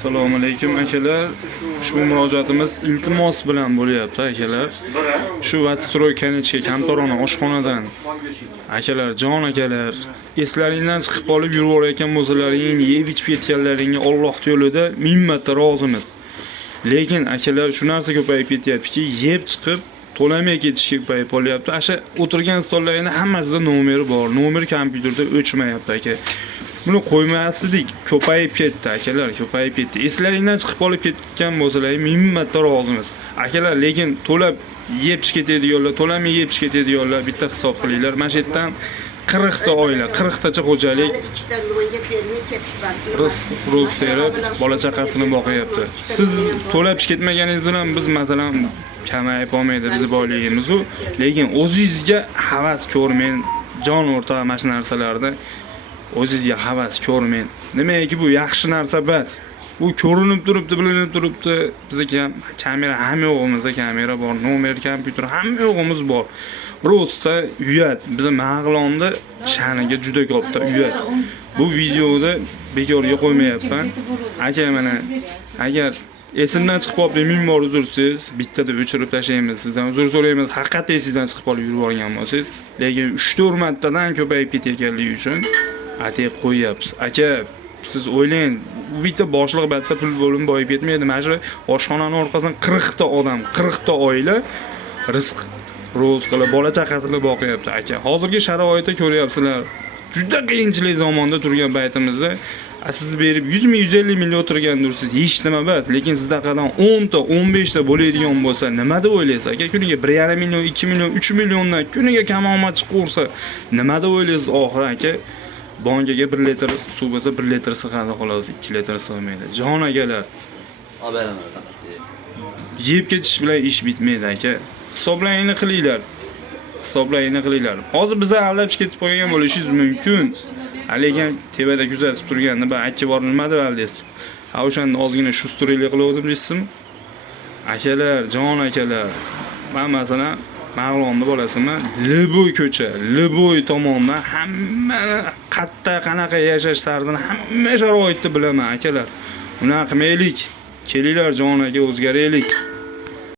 Assalomu alaykum akalar. Ushbu murojaatimiz iltimos bilan bo'lyapti akalar. Shu Vatstroy Kanichka Kantorona oshxonadan akalar, jon akalar, eslaringdan chiqib qolib yuraverayotgan bo'lsalaring, yeb ichib ketganlaringga Alloh yo'lida ming marta rozimiz. Lekin akalar, shu narsa ko'payib ketyaptiki, yeb chiqib to'lamay ketishga ko'payib qolyapti. Asha o'tirgan stollarning hammasida nomeri bor. Nomer kompyuterda o'chmayapti aka. Buni qo'ymasdik, ko'payib ketdi akalar, ko'payib ketdi. Eslaringdan chiqib qolib ketgan bo'lsalaring, ming marta rozimiz. Akalar, lekin to'lab yeb chiqib ketadiganlar, to'lamay yeb chiqib ketadiganlar bitta hisob qilinglar. Mana shu yerdan 40 ta oila, 40 tacha xo'jalik rizq terib, bola chaqasini boqyapti. Siz to'lab chiqib ketmaganingiz bilan biz masalan kamayib olmaydi biz boyligimiz u, lekin o'zingizga havas ko'rmang, jon o'rta mana shu narsalarda o'zingizga havas ko'rmang. Nimaiki bu yaxshi narsa bas. Bu ko'rinib turibdi, bilinib turibdi. Bizga kamera hamma yo'g'imizda kamera bor, nomer kompyuter hamma yo'g'imiz bor. Prosta uyat, bizni Mag'londa sha'niga juda katta uyat. Bu videoda bekorga qo'ymayapman. Aka mana agar esimdan chiqib qolib ming bor uzrsiz, bittada o'chirib tashlaymiz. Sizdan uzr so'raymiz. Haqiqatan esingizdan chiqib qolib yurib olgan bo'lsangiz, lekin 3-4 martadan ko'payib ketayotganligi uchun atay qo'yapsiz. Aka, siz o'ylang, bu bitta boshliq batta pul bo'lib boyib ketmaydi. Mana shu oshxonaning orqasidan 40 ta odam, 40 ta oila rizq ro'z qilib, bola chaqasini boqyapti aka. Hozirgi sharoitda ko'ryapsizlar. Juda qiyinchilik zamonda turgan paytimizda siz berib 100 ming, 150 ming o'tirgandursiz, hech nima emas. Lekin sizda qadam 10 ta, 15 ta bo'ladigan bo'lsa, nima deb o'ylaysiz aka? Kuniga 1,5 million, 2 million, 3 milliondan kuniga kamomad chiqaversa, nima deb o'ylaysiz oxir aka? Bankaga 1 litr suv bo'lsa 1 litr sig'adi xolos, 2 litr sig'maydi. Jon akalar. Yeb ketish bilan ish bitmaydi aka. Hisoblayini qilinglar. Hisoblayini qilinglar. Hozir bizni aldab ketib qo'ygan bo'lishingiz mumkin. Lekin tevada kuzatib turganda ben aka bor nima deb aldingiz? Ha o'shanda ozgina shustrlik qildim deysizmi? Akalar, jon akalar. Men masalan Mag'lonni bolasiman, Liboy ko'cha, Liboy tomondan hamma qanaqa yashash tarzini hamma sharoitni bilaman akalar. Unaqa qilmaylik. Kelinglar jon aka, o'zgaraylik.